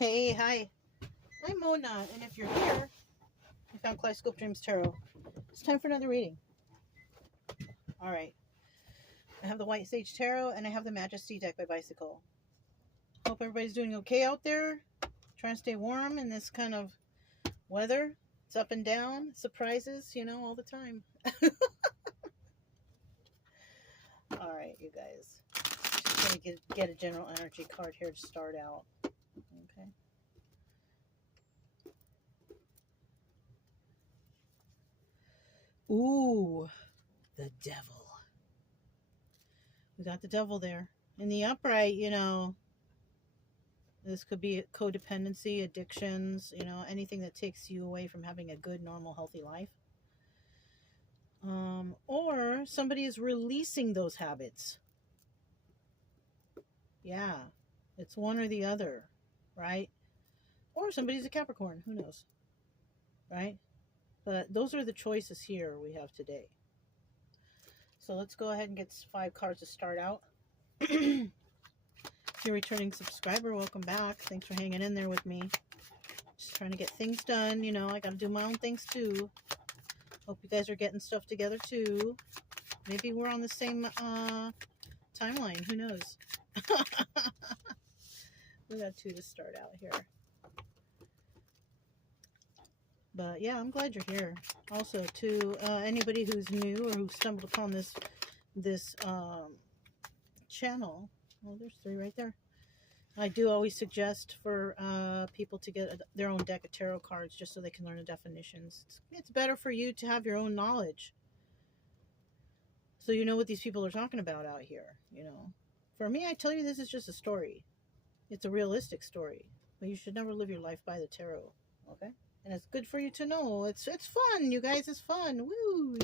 Hey, hi. I'm Mona, and if you're here, you found Kaleidoscope Dreams Tarot. It's time for another reading. All right. I have the White Sage Tarot, and I have the Majesty deck by Bicycle. Hope everybody's doing okay out there. Trying to stay warm in this kind of weather. It's up and down. Surprises, all the time. All right, you guys. Just going to get a general energy card here to start out. Okay. Ooh, the devil. We got the devil there. In the upright, this could be codependency, addictions, anything that takes you away from having a good, normal, healthy life. Or somebody is releasing those habits. Yeah, it's one or the other, right? Or somebody's a Capricorn, who knows, right? But those are the choices here we have today. So let's go ahead and get 5 cards to start out. If you're a returning subscriber, welcome back. Thanks for hanging in there with me. Just trying to get things done. I got to do my own things too. Hope you guys are getting stuff together too. Maybe we're on the same timeline. Who knows? We got 2 to start out here. But yeah, I'm glad you're here. Also, to anybody who's new or who stumbled upon this channel. Well, there's 3 right there. I do always suggest for people to get their own deck of tarot cards just so they can learn the definitions. It's better for you to have your own knowledge. So you know what these people are talking about out here, For me, I tell you this is just a story. It's a realistic story. But you should never live your life by the tarot, okay? And it's good for you to know. It's fun, you guys. It's fun. Woo,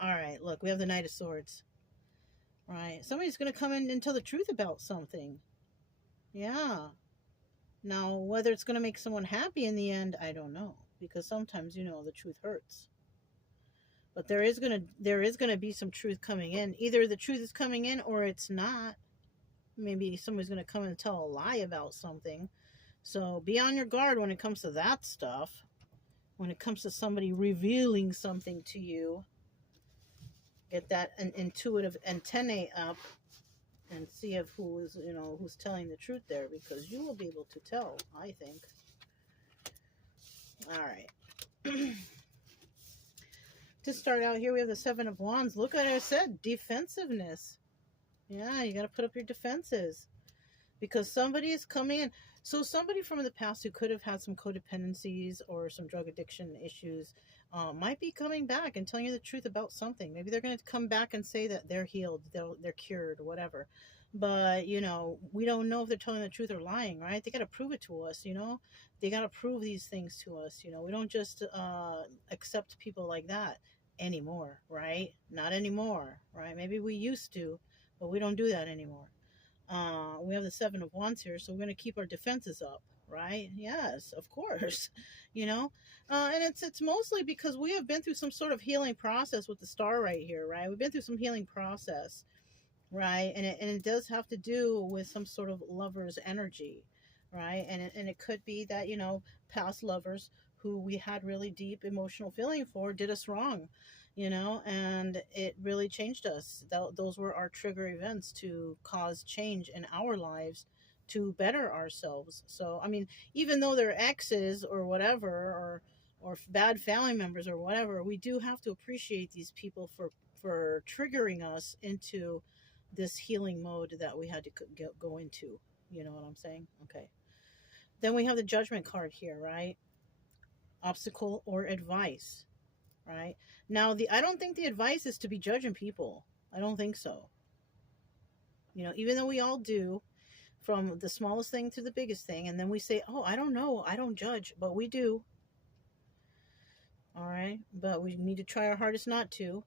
All right, look, we have the Knight of Swords. Right. Somebody's going to come in and tell the truth about something. Yeah. Now, whether it's going to make someone happy in the end, I don't know. Because sometimes, the truth hurts. But there is going to be some truth coming in. Either the truth is coming in or it's not. Maybe somebody's going to come and tell a lie about something. So be on your guard when it comes to that stuff. When it comes to somebody revealing something to you. Get that an intuitive antennae up and see if who's telling the truth there, because you will be able to tell, I think. All right. To start out here, we have the 7 of Wands. Look at it, I said defensiveness. Yeah, you got to put up your defenses because somebody is coming in. So somebody from the past who could have had some codependencies or some drug addiction issues might be coming back and telling you the truth about something. Maybe they're going to come back and say that they're healed, they're cured, whatever. But, we don't know if they're telling the truth or lying, right? They got to prove it to us, They got to prove these things to us, We don't just accept people like that anymore, right? Not anymore, right? Maybe we used to, but we don't do that anymore. We have the 7 of Wands here, so we're going to keep our defenses up, right? Yes, of course, and it's mostly because we have been through some sort of healing process with the star right here, right? We've been through some healing process, right? And it does have to do with some sort of lover's energy, right? And it could be that, past lovers who we had really deep emotional feeling for did us wrong, and it really changed us. Those were our trigger events to cause change in our lives to better ourselves. So, I mean, even though they're exes or whatever, or bad family members or whatever, we do have to appreciate these people for triggering us into this healing mode that we had to go into. You know what I'm saying? Okay. Then we have the Judgment card here, right? Obstacle or advice, right? Now, I don't think the advice is to be judging people. I don't think so. Even though we all do, from the smallest thing to the biggest thing, and then we say, oh, I don't know, I don't judge, but we do. All right, but we need to try our hardest not to.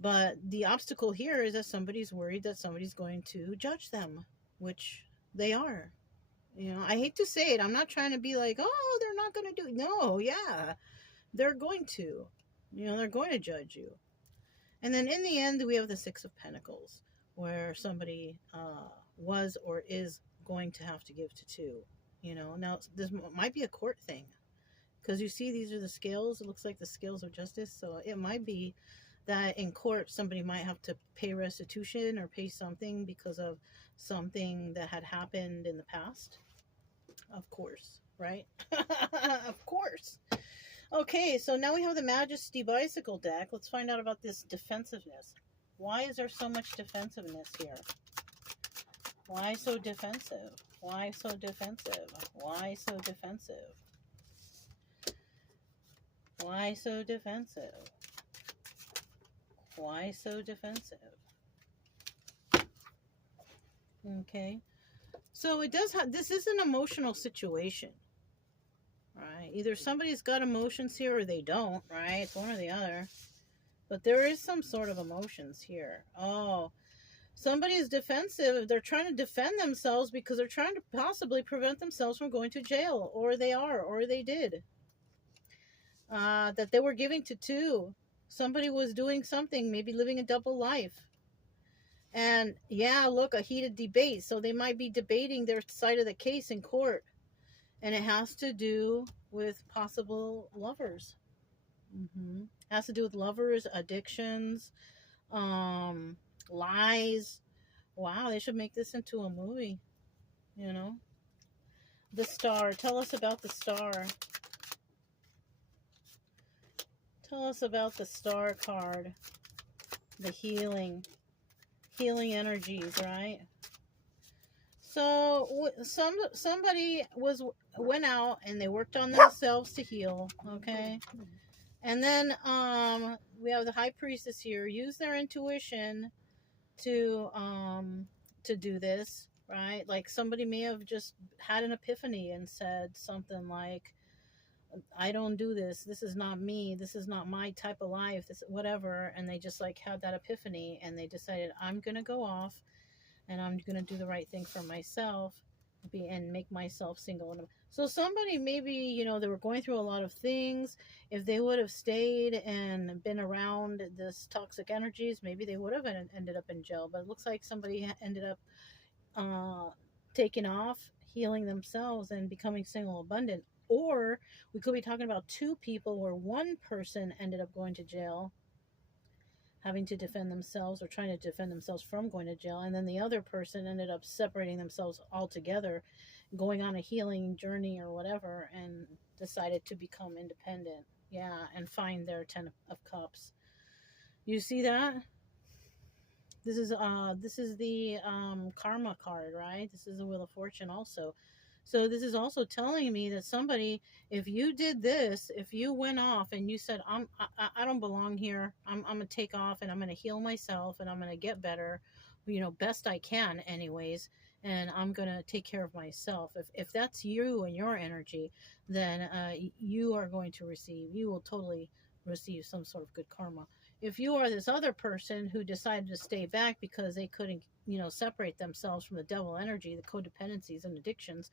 But the obstacle here is that somebody's worried that somebody's going to judge them, which they are. I hate to say it. I'm not trying to be like, oh, they're not going to do it. No, yeah, they're going to. They're going to judge you. And then in the end, we have the 6 of Pentacles, where somebody was or is going to have to give to two. You know, now this might be a court thing, because you see these are the scales. It looks like the scales of justice. So it might be that in court somebody might have to pay restitution or pay something because of something that had happened in the past. Of course, right? Of course. Okay, so now we have the Majesty Bicycle deck. Let's find out about this defensiveness. Why is there so much defensiveness here? Why so defensive? Why so defensive? Why so defensive? Why so defensive? Why so defensive? Okay. So it does have, this is an emotional situation. Right? Either somebody's got emotions here or they don't, right? It's one or the other. But there is some sort of emotions here. Oh, somebody is defensive. They're trying to defend themselves because they're trying to possibly prevent themselves from going to jail. Or they are, or they did. That they were giving to two. Somebody was doing something, maybe living a double life. And yeah, look, a heated debate. So they might be debating their side of the case in court. And it has to do with possible lovers. Has to do with lovers, addictions, lies. Wow, they should make this into a movie. You know, the Star. Tell us about the Star. Tell us about the Star card. The healing energies, right? So somebody went out and they worked on themselves to heal, okay? And then we have the High Priestess here. Use their intuition to do this, right? Like somebody may have just had an epiphany and said something like, I don't do this. This is not me. This is not my type of life. This whatever. And they just like had that epiphany and they decided, I'm gonna go off and I'm gonna do the right thing for myself, and make myself single. So somebody maybe, you know, they were going through a lot of things. If they would have stayed and been around this toxic energies, maybe they would have ended up in jail. But it looks like somebody ended up taking off, healing themselves, and becoming single abundant. Or we could be talking about two people where one person ended up going to jail, having to defend themselves or trying to defend themselves from going to jail, and then the other person ended up separating themselves altogether, going on a healing journey or whatever, and decided to become independent. Yeah, and find their 10 of Cups. You see that? This is the Karma card, right? This is the Wheel of Fortune also. So this is also telling me that somebody, if you did this, if you went off and you said, I don't belong here, I'm gonna take off and I'm gonna heal myself and I'm gonna get better, you know, best I can anyways, and I'm gonna take care of myself. If that's you and your energy, then you are going to receive. You will totally receive some sort of good karma. If you are this other person who decided to stay back because they couldn't, you know, separate themselves from the devil energy, the codependencies and addictions,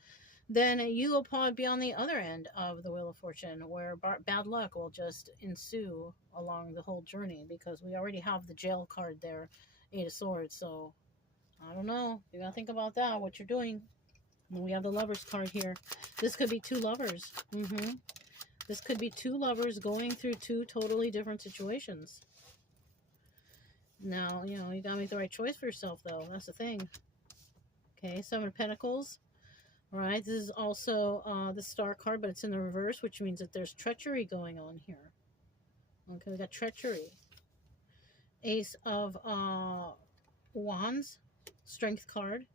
then you will probably be on the other end of the Wheel of Fortune, where bad luck will just ensue along the whole journey, because we already have the jail card there, 8 of Swords. So I don't know, you gotta think about that, what you're doing. And then we have the Lovers card here. This could be two lovers. This could be two lovers going through two totally different situations. Now, you know, you gotta make the right choice for yourself, though. That's the thing. Okay, 7 of Pentacles. All right, this is also the Star card, but it's in the reverse, which means that there's treachery going on here. Okay, we got treachery. Ace of Wands, Strength card,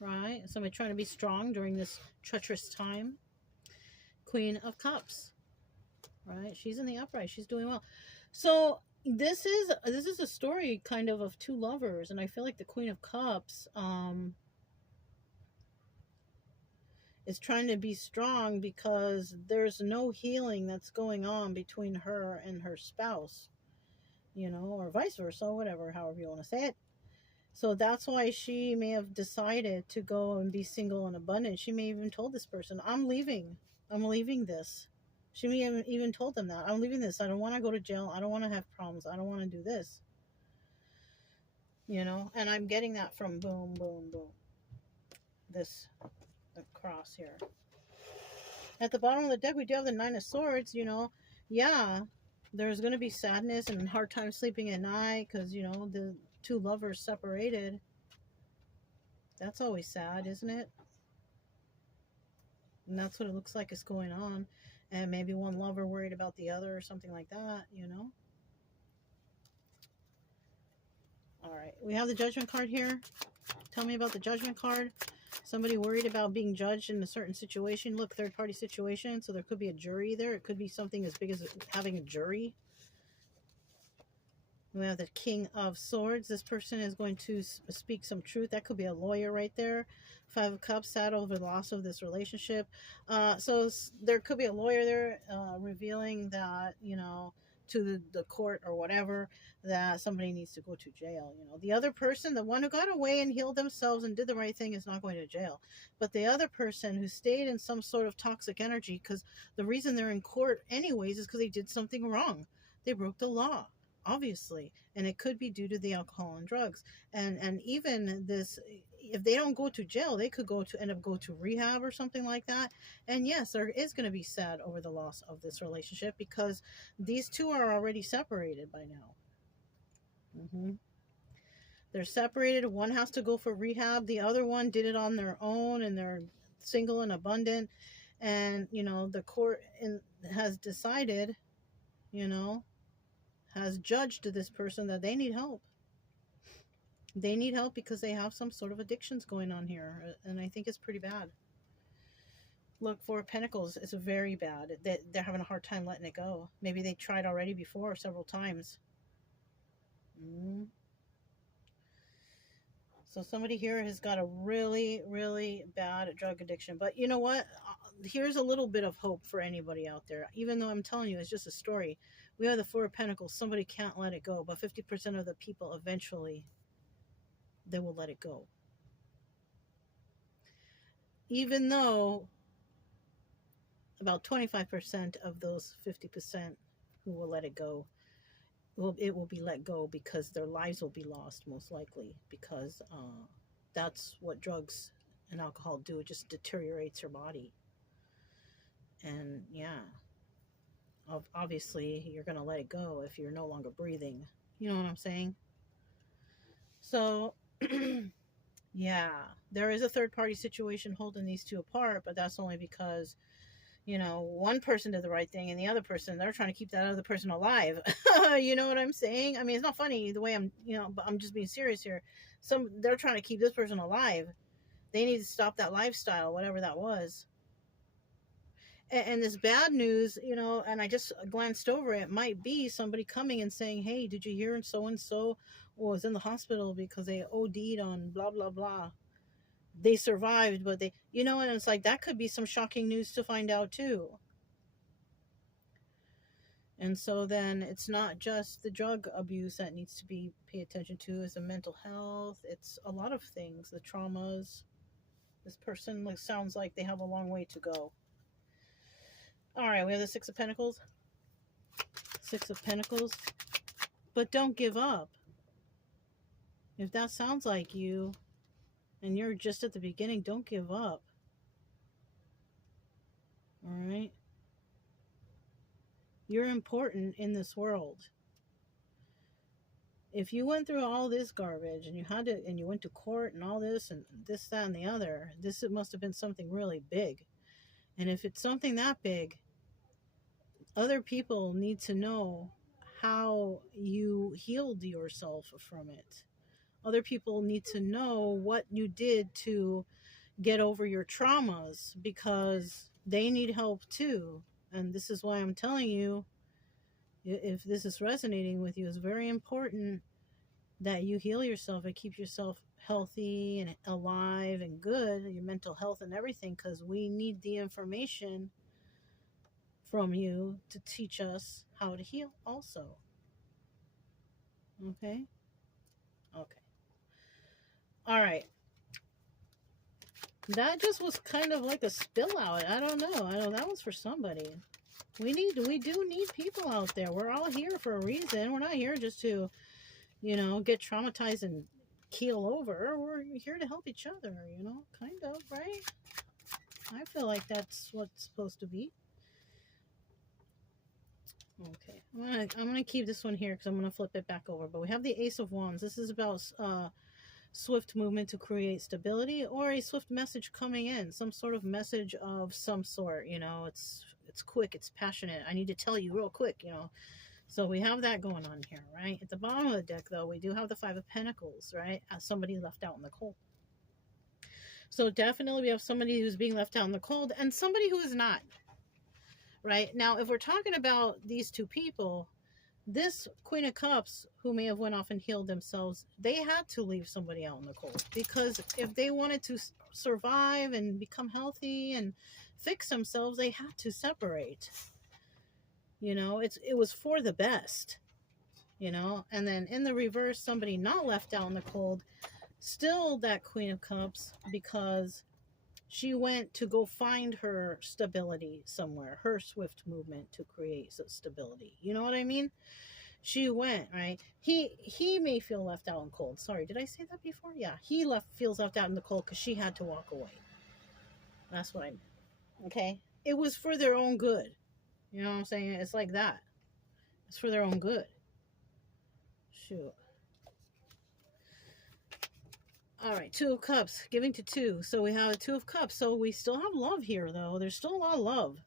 right? Somebody trying to be strong during this treacherous time. Queen of Cups, right? She's in the upright. She's doing well. So this is a story kind of two lovers, and I feel like the Queen of Cups is trying to be strong because there's no healing that's going on between her and her spouse, you know, or vice versa, whatever, however you want to say it. So that's why she may have decided to go and be single and abundant. She may have even told this person, I'm leaving this. She may have even told them that. I'm leaving this. I don't want to go to jail. I don't want to have problems. I don't want to do this. you know, and I'm getting that from boom, boom, boom. This cross here. At the bottom of the deck, we do have the Nine of Swords, you know. Yeah, there's going to be sadness and hard time sleeping at night because, you know, the two lovers separated. That's always sad, isn't it? And that's what it looks like is going on. And maybe one lover worried about the other or something like that, you know. All right, we have the Judgment card here. Tell me about the Judgment card. Somebody worried about being judged in a certain situation. Look, third-party situation. So there could be a jury there. It could be something as big as having a jury. We have the King of Swords. This person is going to speak some truth. That could be a lawyer right there. Five of Cups, sad over the loss of this relationship. So there could be a lawyer there revealing that, you know, to the court or whatever, that somebody needs to go to jail. You know, the other person, the one who got away and healed themselves and did the right thing, is not going to jail. But the other person who stayed in some sort of toxic energy, because the reason they're in court anyways is because they did something wrong. They broke the law, obviously, and it could be due to the alcohol and drugs. And even this, if they don't go to jail, they could end up go to rehab or something like that. And yes, there is going to be sad over the loss of this relationship because these two are already separated by now. They're separated. One has to go for rehab. The other one did it on their own, and they're single and abundant. And, you know, the court has decided, you know, has judged this person that they need help. They need help because they have some sort of addictions going on here. And I think it's pretty bad. Look, Four of Pentacles is very bad. They're having a hard time letting it go. Maybe they tried already before several times. So somebody here has got a really, really bad drug addiction. But you know what? Here's a little bit of hope for anybody out there. Even though I'm telling you, it's just a story. We have the Four of Pentacles. Somebody can't let it go. But 50% of the people, eventually, they will let it go. Even though about 25% of those 50% who will let it go, it will be let go because their lives will be lost, most likely, because that's what drugs and alcohol do. It just deteriorates your body. And yeah, obviously you're going to let it go if you're no longer breathing. You know what I'm saying? So yeah, there is a third-party situation holding these two apart, but that's only because, you know, one person did the right thing and the other person, they're trying to keep that other person alive. You know what I'm saying? I mean, it's not funny the way I'm, you know, but I'm just being serious here. They're trying to keep this person alive. They need to stop that lifestyle, whatever that was. And this bad news, you know, and I just glanced over it, might be somebody coming and saying, hey, did you hear so-and-so was in the hospital because they OD'd on blah, blah, blah. They survived, but they, you know, and it's like, that could be some shocking news to find out too. And so then it's not just the drug abuse that needs to be paid attention to, it's the mental health. It's a lot of things, the traumas. This person sounds like they have a long way to go. All right, we have the Six of Pentacles. Six of Pentacles. But don't give up. If that sounds like you, and you're just at the beginning, don't give up. All right? You're important in this world. If you went through all this garbage and you went to court and all this and this, that, and the other, this must have been something really big. And if it's something that big, other people need to know how you healed yourself from it. Other people need to know what you did to get over your traumas, because they need help too. And this is why I'm telling you, if this is resonating with you, it's very important that you heal yourself and keep yourself healthy and alive and good, your mental health and everything, because we need the information from you to teach us how to heal also. Okay? Okay. All right. That just was kind of like a spill out. I don't know. That was for somebody. We do need people out there. We're all here for a reason. We're not here just to, you know, get traumatized and keel over. We're here to help each other, you know, kind of, right? I feel like that's what's supposed to be. Okay, I'm gonna keep this one here because I'm gonna flip it back over. But we have the Ace of Wands. This is about swift movement to create stability, or a swift message coming in, some sort of message of some sort. You know, it's quick, it's passionate. I need to tell you real quick. You know, so we have that going on here, right? At the bottom of the deck, though, we do have the Five of Pentacles, right? As somebody left out in the cold. So definitely we have somebody who's being left out in the cold and somebody who is not, right? Now, if we're talking about these two people, this Queen of Cups, who may have went off and healed themselves, they had to leave somebody out in the cold, because if they wanted to survive and become healthy and fix themselves, they had to separate. You know, it was for the best, you know. And then in the reverse, somebody not left out in the cold, still that Queen of Cups, because she went to go find her stability somewhere, her swift movement to create stability. You know what I mean? She went, right? He may feel left out in cold. Sorry, did I say that before? Yeah, he feels left out in the cold because she had to walk away. That's what I meant. Okay? It was for their own good. You know what I'm saying? It's like that. It's for their own good. Shoot. All right, Two of Cups, giving to two. So we have a Two of Cups. So we still have love here, though. There's still a lot of love.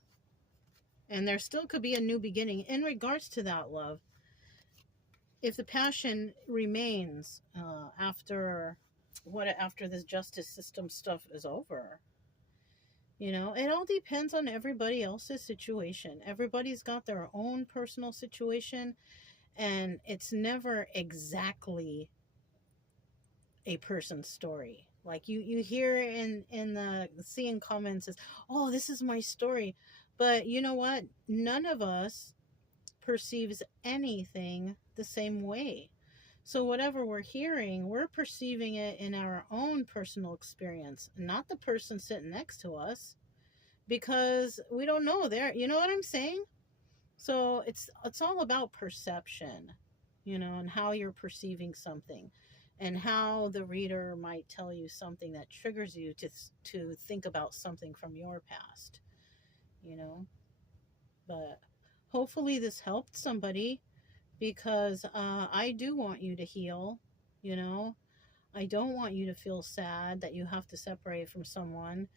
And there still could be a new beginning in regards to that love. If the passion remains after this justice system stuff is over. You know, it all depends on everybody else's situation. Everybody's got their own personal situation. And it's never exactly a person's story. Like you hear in the seeing comments is, oh, this is my story. But you know what? None of us perceives anything the same way. So whatever we're hearing, we're perceiving it in our own personal experience, not the person sitting next to us, because we don't know there. You know what I'm saying? So it's all about perception, you know, and how you're perceiving something. And how the reader might tell you something that triggers you to think about something from your past, you know. But hopefully this helped somebody, because I do want you to heal, you know. I don't want you to feel sad that you have to separate from someone.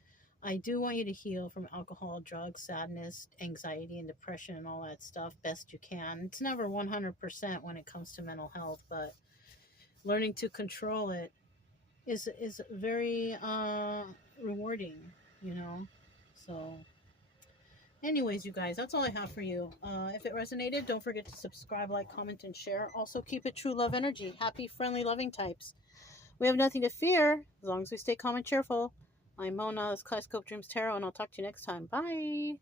I do want you to heal from alcohol, drugs, sadness, anxiety, and depression and all that stuff best you can. It's never 100% when it comes to mental health, but learning to control it is very rewarding, you know. So anyways, you guys, that's all I have for you. If it resonated, don't forget to subscribe, like, comment, and share. Also, keep it true love energy. Happy, friendly, loving types. We have nothing to fear as long as we stay calm and cheerful. I'm Mona, this is Kaleidoscope Dreams Tarot, and I'll talk to you next time. Bye.